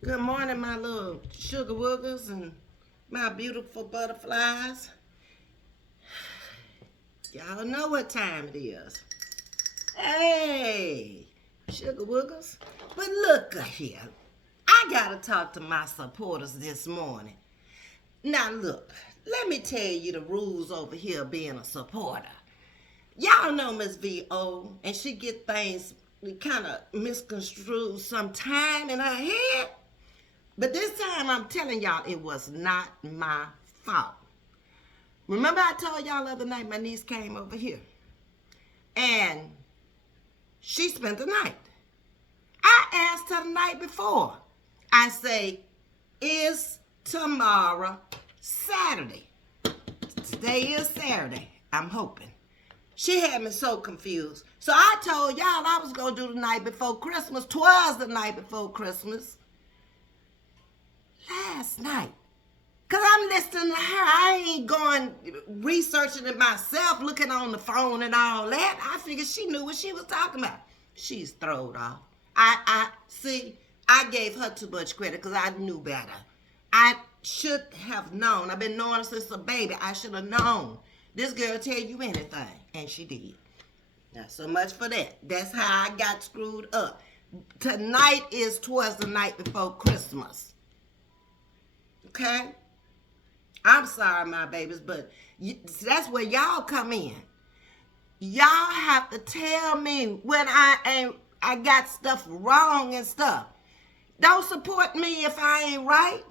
Good morning, my little sugar woogers and my beautiful butterflies. Y'all know what time it is. Hey, sugar woogers. But look here, I gotta talk to my supporters this morning. Now look, let me tell you the rules over here being a supporter. Y'all know Ms.V old, and she get things kind of misconstrued sometime in her head. But this time I'm telling y'all it was not my fault. Remember I told y'all the other night my niece came over here and she spent the night. I asked her the night before. I say, is tomorrow Saturday? Today is Saturday, I'm hoping. She had me so confused. So I told y'all I was going to do the night before Christmas. Twas the night before Christmas. Last night. Because I'm listening to her. I ain't going researching it myself, looking on the phone and all that. I figured she knew what she was talking about. She's thrown off. I see, I gave her too much credit because I knew better. I should have known. I've been knowing since a baby. I should have known. This girl tell you anything. And she did. Not so much for that. That's how I got screwed up. Tonight is towards the night before Christmas. Okay? I'm sorry, my babies, but that's where y'all come in. Y'all have to tell me when I got stuff wrong and stuff. Don't support me if I ain't right.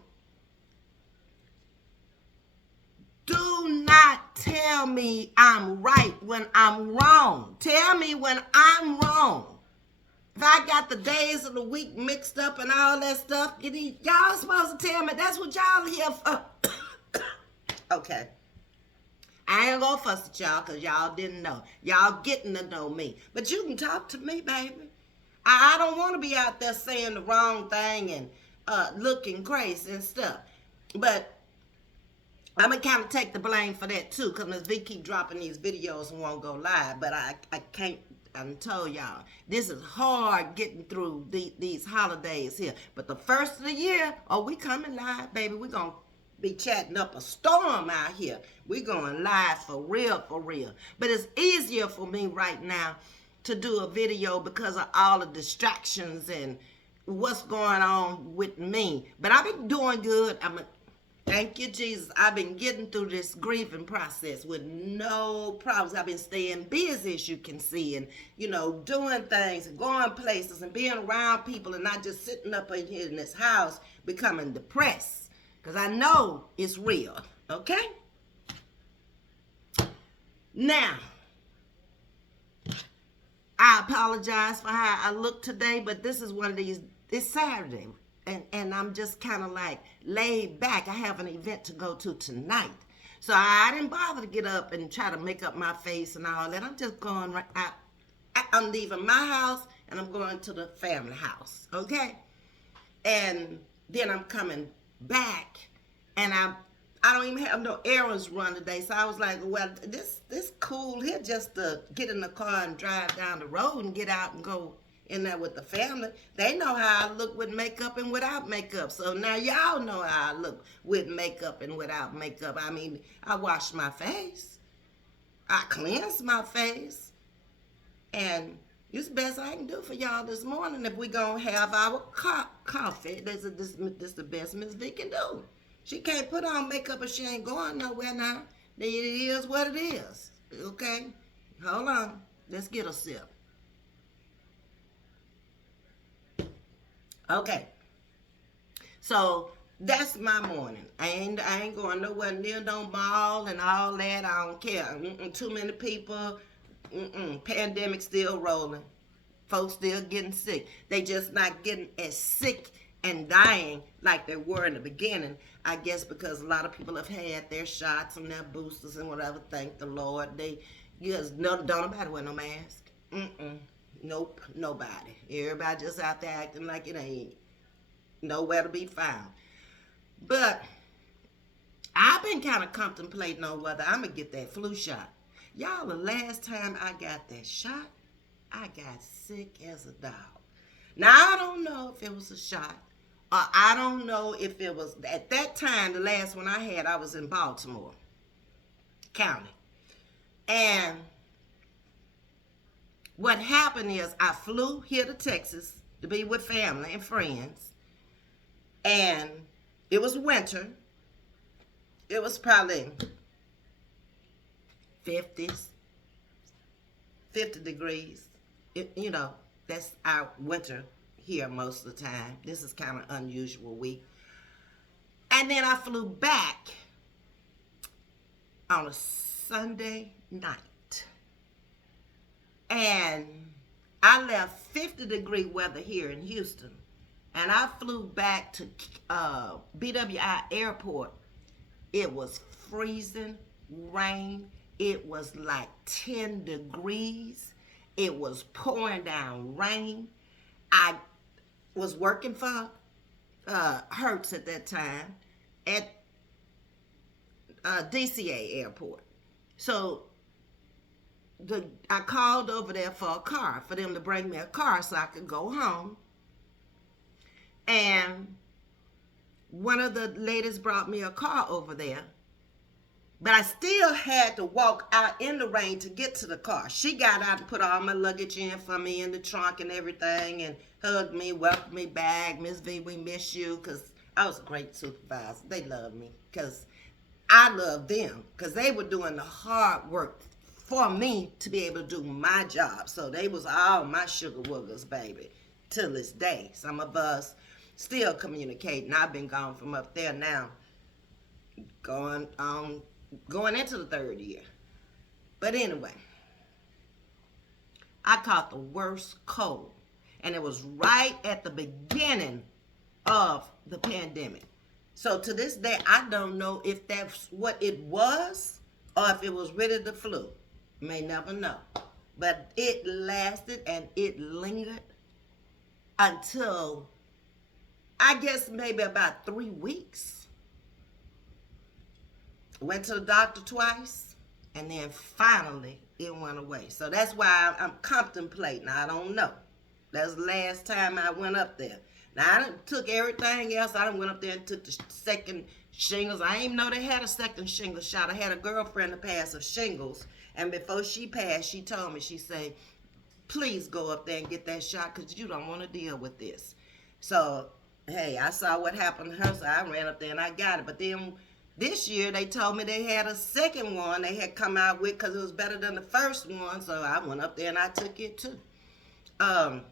Do not tell me I'm right when I'm wrong. Tell me when I'm wrong. If I got the days of the week mixed up and all that stuff, y'all supposed to tell me. That's what y'all here for. Okay. I ain't gonna fuss at y'all because y'all didn't know. Y'all getting to know me. But you can talk to me, baby. I don't want to be out there saying the wrong thing and looking crazy and stuff. But I'm going to kind of take the blame for that too because Ms.V keep dropping these videos and won't go live. But I can't. I told y'all, this is hard getting through these holidays here. But the first of the year, oh, we coming live, baby. We going to be chatting up a storm out here. We going live for real, for real. But it's easier for me right now to do a video because of all the distractions and what's going on with me. But I've been doing good. Thank you, Jesus. I've been getting through this grieving process with no problems. I've been staying busy, as you can see, and, doing things and going places and being around people and not just sitting up in here in this house becoming depressed. Because I know it's real, okay? Now, I apologize for how I look today, but this is one of these, it's Saturday. And I'm just kind of like laid back. I have an event to go to tonight. So I didn't bother to get up and try to make up my face and all that. I'm just going right out. I'm leaving my house and I'm going to the family house, okay? And then I'm coming back and I don't even have no errands run today. So I was like, well, this cool here just to get in the car and drive down the road and get out and go in there with the family. They know how I look with makeup and without makeup. So now y'all know how I look with makeup and without makeup. I mean, I wash my face. I cleanse my face. And it's the best I can do for y'all this morning if we gonna have our coffee. This is the best Ms.V can do. She can't put on makeup if she ain't going nowhere now. It is what it is. Okay? Hold on. Let's get a sip. Okay. So that's my morning. I ain't going nowhere near no mall and all that. I don't care. Too many people. Pandemic still rolling. Folks still getting sick. They just not getting as sick and dying like they were in the beginning. I guess because a lot of people have had their shots and their boosters and whatever. Thank the Lord. Don't nobody wear no mask. Nope, nobody. Everybody just out there acting like it ain't nowhere to be found. But I've been kind of contemplating on whether I'm going to get that flu shot. Y'all, the last time I got that shot, I got sick as a dog. Now, I don't know if it was a shot I don't know if it was at that time. The last one I had, I was in Baltimore County. And what happened is I flew here to Texas to be with family and friends. And it was winter. It was probably 50s, 50 degrees. That's our winter here most of the time. This is kind of unusual week. And then I flew back on a Sunday night. And I left 50-degree weather here in Houston. And I flew back to BWI Airport. It was freezing rain. It was like 10 degrees. It was pouring down rain. I was working for Hertz at that time at DCA Airport. So I called over there for a car, for them to bring me a car so I could go home. And one of the ladies brought me a car over there. But I still had to walk out in the rain to get to the car. She got out and put all my luggage in for me in the trunk and everything and hugged me, welcomed me back. Ms.V, we miss you, because I was a great supervisor. They loved me because I loved them, because they were doing the hard work for me to be able to do my job. So they was all my sugar woogers, baby, till this day. Some of us still communicating. I've been gone from up there now, going into the third year. But anyway, I caught the worst cold, and it was right at the beginning of the pandemic. So to this day, I don't know if that's what it was or if it was really the flu. May never know. But it lasted and it lingered until, I guess, maybe about 3 weeks. Went to the doctor twice, and then finally it went away. So that's why I'm contemplating. I don't know. That's the last time I went up there. Now, I done took everything else. I done went up there and took the second shingles. I didn't even know they had a second shingles shot. I had a girlfriend to pass of shingles, and before she passed, she told me, she said, please go up there and get that shot, because you don't want to deal with this. So, hey, I saw what happened to her, so I ran up there and I got it. But then this year, they told me they had a second one they had come out with because it was better than the first one. So I went up there and I took it too. And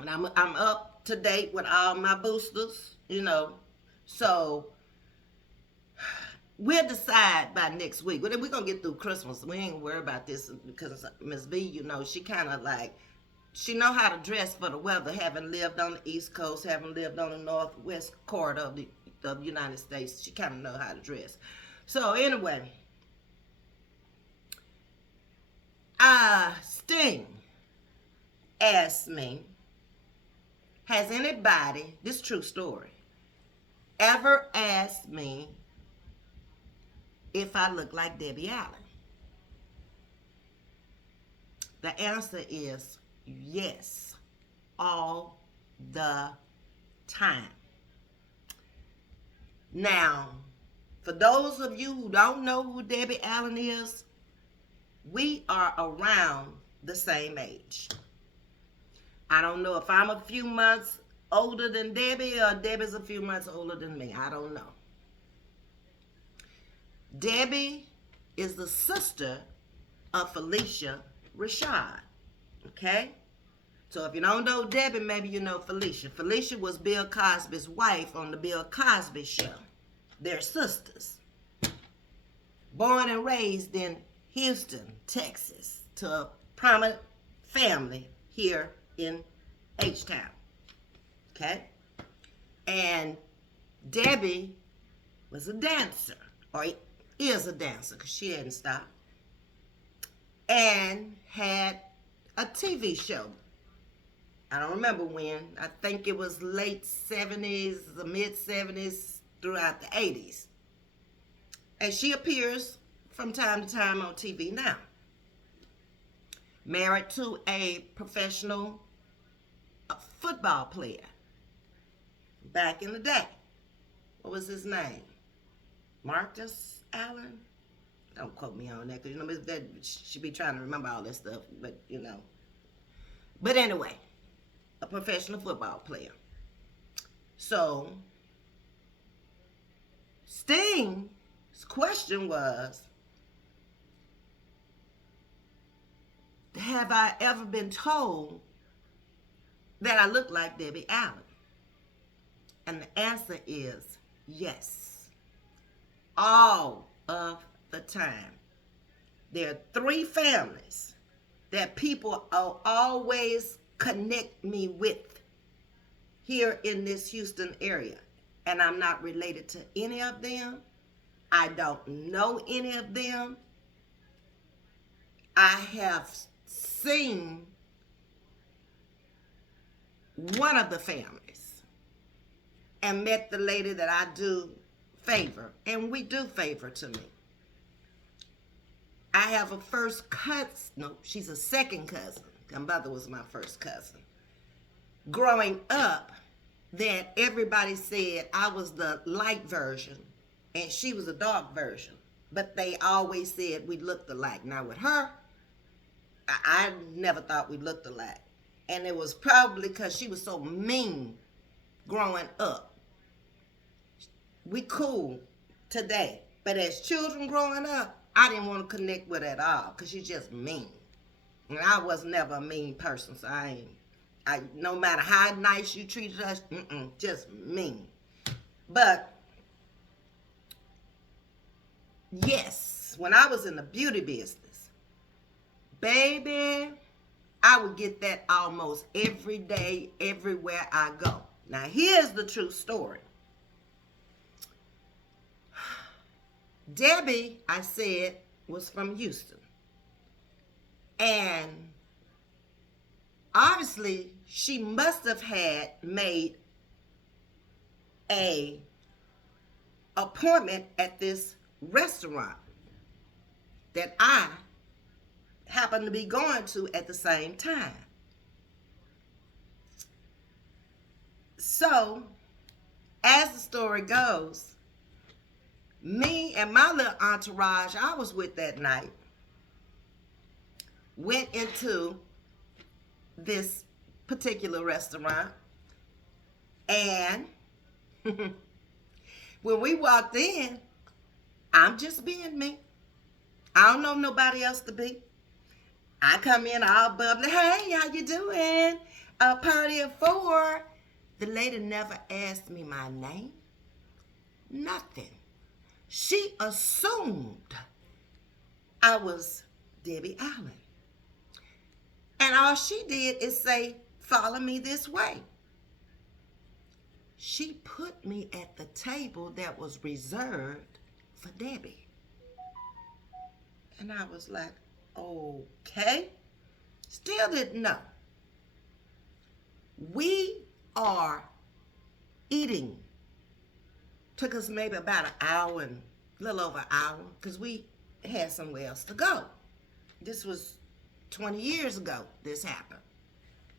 I'm up to date with all my boosters, So we'll decide by next week. We're going to get through Christmas. We ain't worried about this because Ms.V, she kind of she know how to dress for the weather, having lived on the East Coast, having lived on the Northwest corridor of the United States. She kind of know how to dress. So anyway, Sting asked me, has anybody, this true story, ever asked me if I look like Debbie Allen? The answer is yes, all the time. Now, for those of you who don't know who Debbie Allen is, we are around the same age. I don't know if I'm a few months older than Debbie or Debbie's a few months older than me. I don't know. Debbie is the sister of Felicia Rashad. Okay? So if you don't know Debbie, maybe you know Felicia. Felicia was Bill Cosby's wife on the Bill Cosby Show. They're sisters. Born and raised in Houston, Texas, to a prominent family here in H-Town. Okay? And Debbie was a dancer, or is a dancer, because she hadn't stopped, and had a TV show. I don't remember when. I think it was late 70s, the mid 70s, throughout the 80s. And she appears from time to time on TV now. Married to a professional football player, back in the day. What was his name? Marcus Allen? Don't quote me on that, because you know that she be trying to remember all that stuff, but you know. But anyway, a professional football player. So Sting's question was, have I ever been told that I look like Debbie Allen? And the answer is yes. All of the time. There are 3 families that people always connect me with here in this Houston area. And I'm not related to any of them. I don't know any of them. I have seen one of the families and met the lady that I do favor, and we do favor to me. I have a first cousin, no, she's a second cousin. My mother was my first cousin. Growing up, that everybody said I was the light version and she was a dark version, but they always said we looked alike. Now with her, I never thought we looked alike. And it was probably because she was so mean growing up. We cool today, but as children growing up, I didn't want to connect with her at all because she's just mean. And I was never a mean person, so no matter how nice you treated us, just mean. But yes, when I was in the beauty business, baby, I would get that almost every day, everywhere I go. Now, here's the true story. Debbie, I said, was from Houston. And obviously, she must have had made an appointment at this restaurant that I happened to be going to at the same time. So, as the story goes, me and my little entourage I was with that night went into this particular restaurant, and when we walked in, I'm just being me. I don't know nobody else to be. I come in all bubbly. Hey, how you doing? A party of 4. The lady never asked me my name. Nothing. She assumed I was Debbie Allen. And all she did is say, follow me this way. She put me at the table that was reserved for Debbie. And I was like, okay. Still didn't know. We are eating. Took us maybe about an hour and a little over an hour because we had somewhere else to go. This was 20 years ago this happened.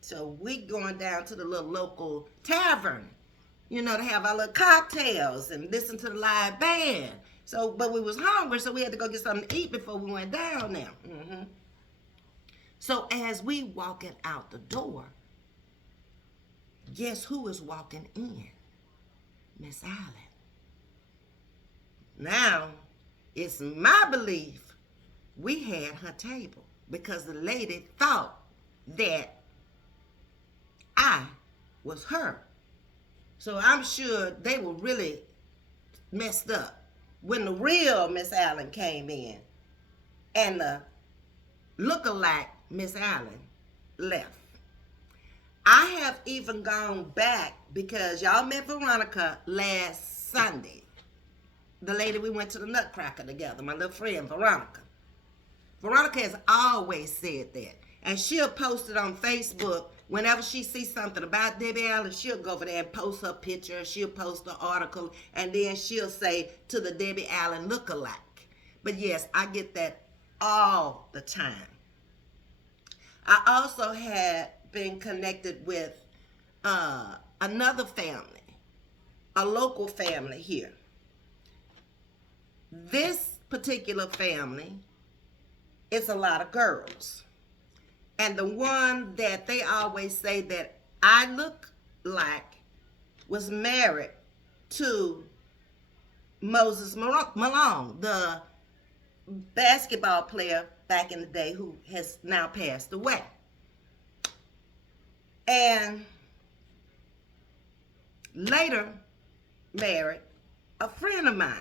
So we going down to the little local tavern, you know, to have our little cocktails and listen to the live band. So, but we was hungry, so we had to go get something to eat before we went down there. So as we walking out the door, guess who is walking in? Miss Allen. Now, it's my belief we had her table because the lady thought that I was her. So I'm sure they were really messed up when the real Miss Allen came in and the lookalike Miss Allen left. I have even gone back because y'all met Veronica last Sunday. The lady we went to the Nutcracker together, my little friend Veronica. Veronica has always said that. And she'll post it on Facebook whenever she sees something about Debbie Allen. She'll go over there and post her picture. She'll post the article. And then she'll say to the Debbie Allen lookalike. But yes, I get that all the time. I also had been connected with another family a local family here. This particular family is a lot of girls. And the one that they always say that I look like was married to Moses Malone, the basketball player back in the day who has now passed away. And later married a friend of mine.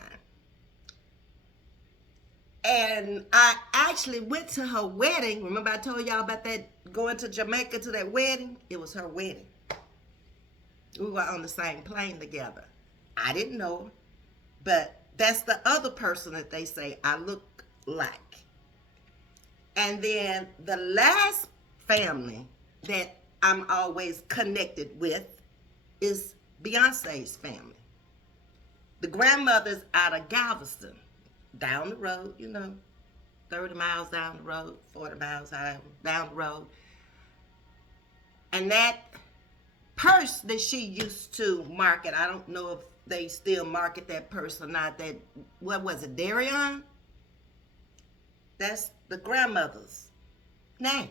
And I actually went to her wedding. Remember I told y'all about that, going to Jamaica to that wedding? It was her wedding. We were on the same plane together. I didn't know her, but that's the other person that they say I look like. And then the last family that I'm always connected with is Beyonce's family. The grandmother's out of Galveston, down the road, 30 miles down the road, 40 miles down the road. And that purse that she used to market, I don't know if they still market that purse or not, that, what was it, Darion? That's the grandmother's name.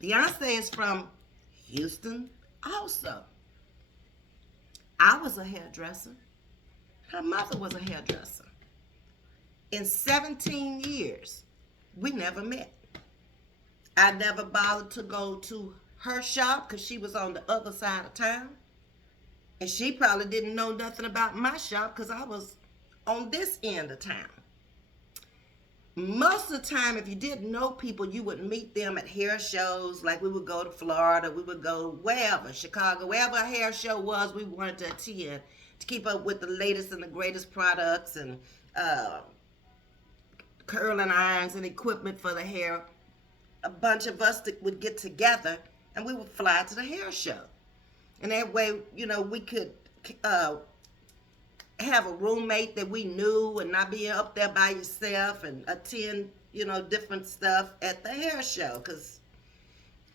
Beyonce is from Houston also. I was a hairdresser. Her mother was a hairdresser. In 17 years, we never met. I never bothered to go to her shop because she was on the other side of town. And she probably didn't know nothing about my shop because I was on this end of town. Most of the time, if you didn't know people, you would meet them at hair shows. Like we would go to Florida, we would go wherever, Chicago, wherever a hair show was, we wanted to attend to keep up with the latest and the greatest products and curling irons and equipment for the hair. A bunch of us would get together and we would fly to the hair show. And that way, we could have a roommate that we knew and not be up there by yourself and attend, different stuff at the hair show because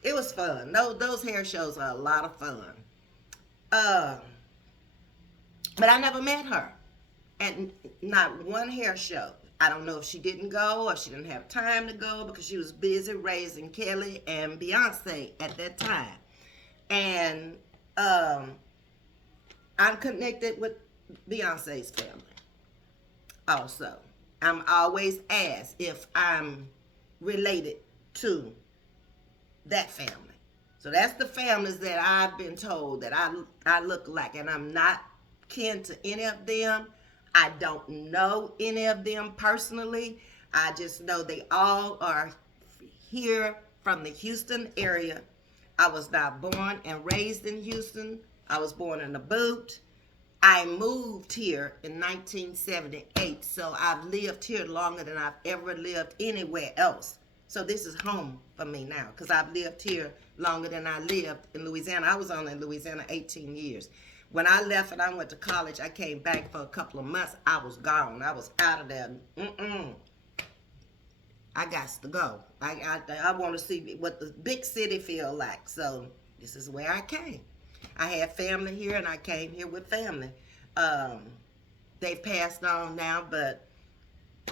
it was fun. Those hair shows are a lot of fun. But I never met her at not one hair show. I don't know if she didn't go or she didn't have time to go because she was busy raising Kelly and Beyonce at that time. And I'm connected with Beyonce's family also. I'm always asked if I'm related to that family. So that's the families that I've been told that I look like, and I'm not kin to any of them. I don't know any of them personally. I just know they all are here from the Houston area. I was not born and raised in Houston. I was born in a boot. I moved here in 1978, so I've lived here longer than I've ever lived anywhere else. So this is home for me now because I've lived here longer than I lived in Louisiana. I was only in Louisiana 18 years. When I left and I went to college, I came back for a couple of months. I was gone. I was out of there. I got to go. I want to see what the big city feel like. So this is where I came. I had family here, and I came here with family. They've passed on now, but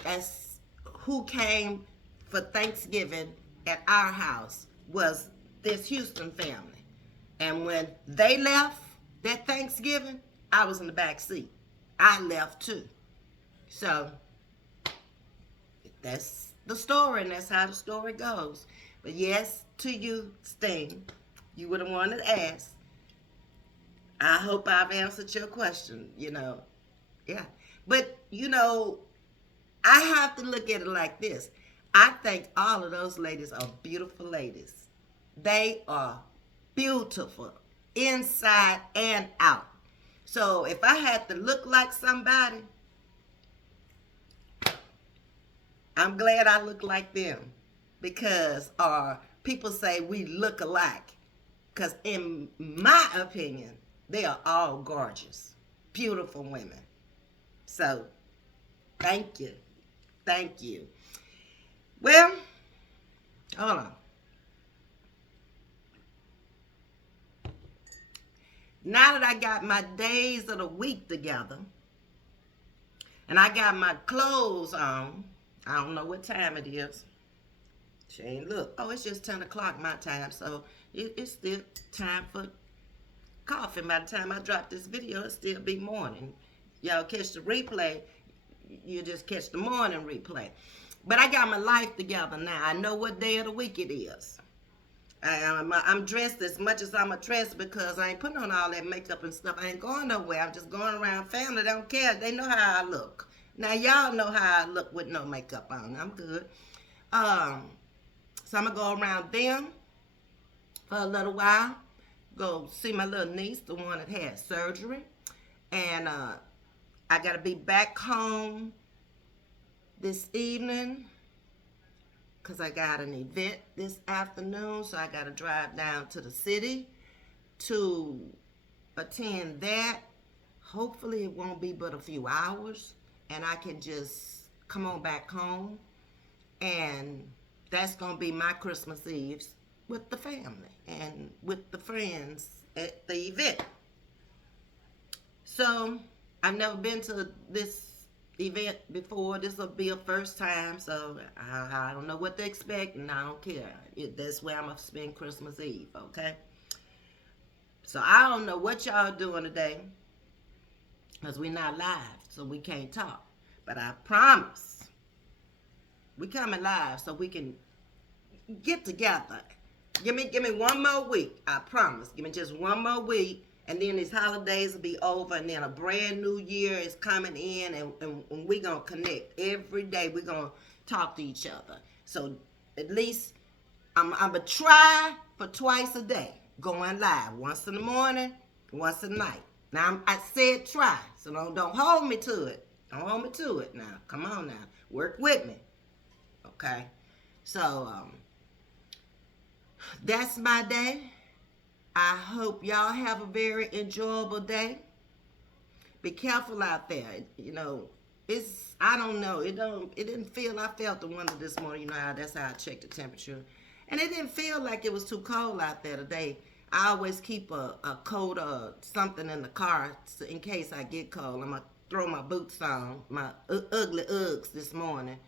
that's who came for Thanksgiving at our house was this Houston family. And when they left that Thanksgiving, I was in the back seat. I left too. So that's the story, and that's how the story goes. But yes, to you, Sting, you were the one that asked. I hope I've answered your question, Yeah. But, I have to look at it like this. I think all of those ladies are beautiful ladies. They are beautiful inside and out. So if I had to look like somebody, I'm glad I look like them because people say we look alike. Because in my opinion, they are all gorgeous, beautiful women. So, thank you. Thank you. Well, hold on. Now that I got my days of the week together and I got my clothes on, I don't know what time it is. She ain't look. Oh, it's just 10 o'clock my time, so it's still time for coffee. By the time I drop this video, it'll still be morning. Y'all catch the replay, you just catch the morning replay. But I got my life together now. I know what day of the week it is. I'm dressed as much as I'm a dress because I ain't putting on all that makeup and stuff. I ain't going nowhere. I'm just going around. Family don't care. They know how I look. Now y'all know how I look with no makeup on. I'm good. So I'm gonna go around them for a little while. Go see my little niece, the one that had surgery, and I gotta be back home this evening because I got an event this afternoon, so I got to drive down to the city to attend that. Hopefully it won't be but a few hours, and I can just come on back home, and that's going to be my Christmas Eve with the family and with the friends at the event. So I've never been to this event before. This will be a first time, so I don't know what to expect, and I don't care. That's where I'm gonna spend Christmas Eve, okay? So I don't know what y'all doing today, because we're not live, so we can't talk. But I promise, we coming live so we can get together. Give me one more week. I promise. Give me just one more week. And then these holidays will be over, and then a brand new year is coming in, and we're going to connect. Every day we're going to talk to each other. So at least I'm going to try for twice a day, going live. Once in the morning, once at night. Now, I said try, so don't hold me to it. Don't hold me to it now. Come on now. Work with me. Okay? So, that's my day. I hope y'all have a very enjoyable day. Be careful out there. I don't know. It didn't feel, I felt the wonder this morning. That's how I checked the temperature. And it didn't feel like it was too cold out there today. I always keep a coat or something in the car in case I get cold. I'm going to throw my boots on, my ugly Uggs this morning.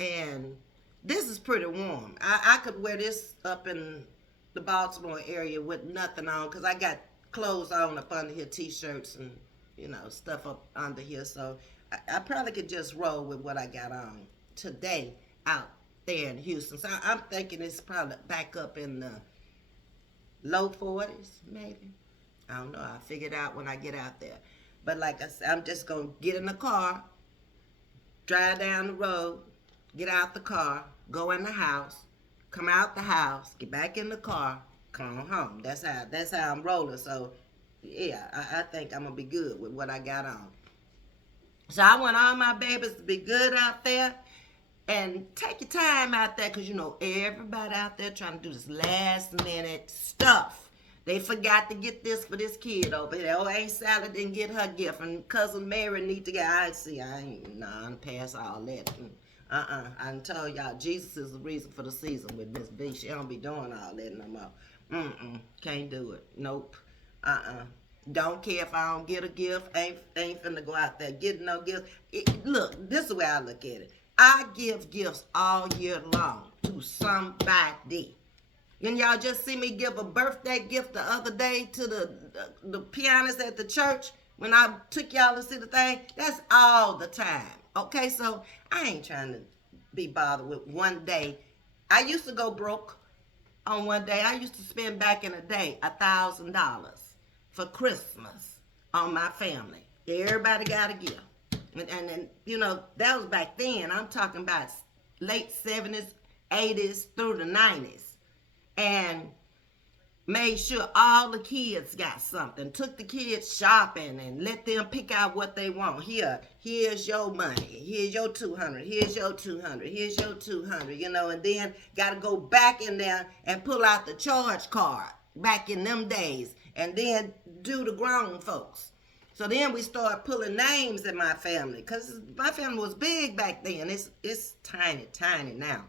And this is pretty warm. I could wear this up in the Baltimore area with nothing on because I got clothes on up under here, t-shirts and, stuff up under here. So I probably could just roll with what I got on today out there in Houston. So I'm thinking it's probably back up in the low 40s, maybe. I don't know. I'll figure it out when I get out there. But like I said, I'm just going to get in the car, drive down the road, get out the car, go in the house, come out the house, get back in the car, come on home. That's how I'm rolling. So, yeah, I think I'm going to be good with what I got on. So I want all my babies to be good out there. And take your time out there because, everybody out there trying to do this last minute stuff. They forgot to get this for this kid over here. Oh, Aunt Sally didn't get her gift. And Cousin Mary need to get, I ain't pass all that. I done told y'all, Jesus is the reason for the season with Ms.V. She don't be doing all that no more. Can't do it. Nope. Don't care if I don't get a gift. Ain't finna go out there getting no gift. Look, this is the way I look at it. I give gifts all year long to somebody. And y'all just see me give a birthday gift the other day to the pianist at the church when I took y'all to see the thing. That's all the time. Okay, so I ain't trying to be bothered with one day. I used to go broke on one day. I used to spend back in the day $1,000 for Christmas on my family. Everybody got a gift. And that was back then. I'm talking about late 70s, 80s through the 90s. And made sure all the kids got something. Took the kids shopping and let them pick out what they want. Here's your money. Here's your 200. Here's your 200. Here's your 200. And then got to go back in there and pull out the charge card back in them days. And then do the grown folks. So then we started pulling names in my family because my family was big back then. It's tiny, tiny now.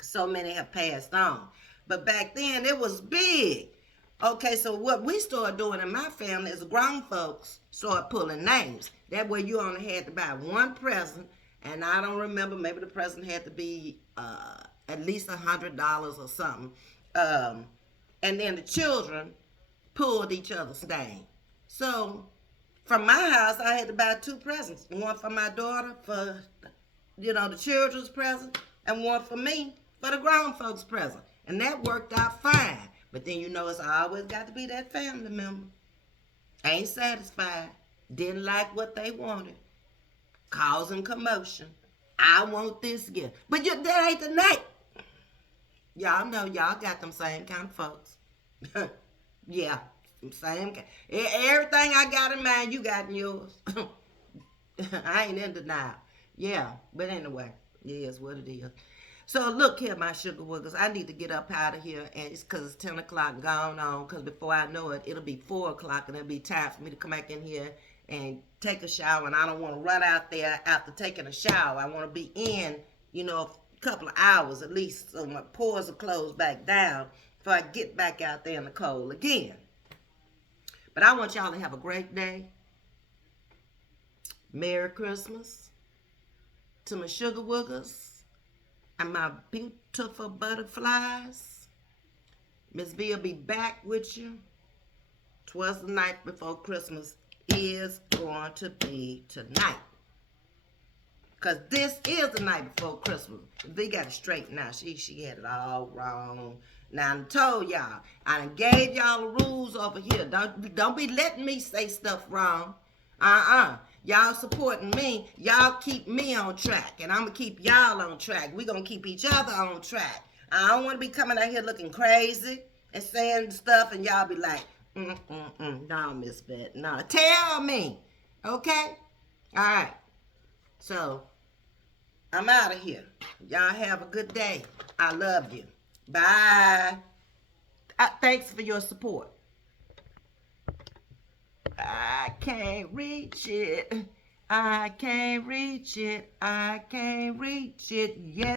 So many have passed on. But back then it was big. Okay, so what we started doing in my family is grown folks started pulling names. That way you only had to buy one present, and I don't remember, maybe the present had to be at least $100 or something. Um, and then the children pulled each other's name. So from my house, I had to buy two presents. One for my daughter for, the children's present, and one for me for the grown folks' present. And that worked out fine. But then it's always got to be that family member. Ain't satisfied. Didn't like what they wanted. Causing commotion. I want this gift. But that ain't the night. Y'all know y'all got them same kind of folks. Yeah, same. Everything I got in mine, you got in yours. I ain't in denial. Yeah, but anyway, it is what it is. So look here, my sugar woogers. I need to get up out of here, and it's because it's 10 o'clock gone on. Because before I know it, it'll be 4 o'clock, and it'll be time for me to come back in here and take a shower. And I don't want to run out there after taking a shower. I want to be in, a couple of hours at least, so my pores will close back down before I get back out there in the cold again. But I want y'all to have a great day. Merry Christmas to my sugar woogers and my beautiful butterflies. Ms.V will be back with you. 'Twas the night before Christmas is going to be tonight. Because this is the night before Christmas. V got it straight now. She had it all wrong. Now, I told y'all. I done gave y'all the rules over here. Don't be letting me say stuff wrong. Y'all supporting me. Y'all keep me on track. And I'm going to keep y'all on track. We going to keep each other on track. I don't want to be coming out here looking crazy and saying stuff and y'all be like, no, Ms.V. No, tell me. Okay? All right. So, I'm out of here. Y'all have a good day. I love you. Bye. Thanks for your support. I can't reach it. I can't reach it. I can't reach it yet.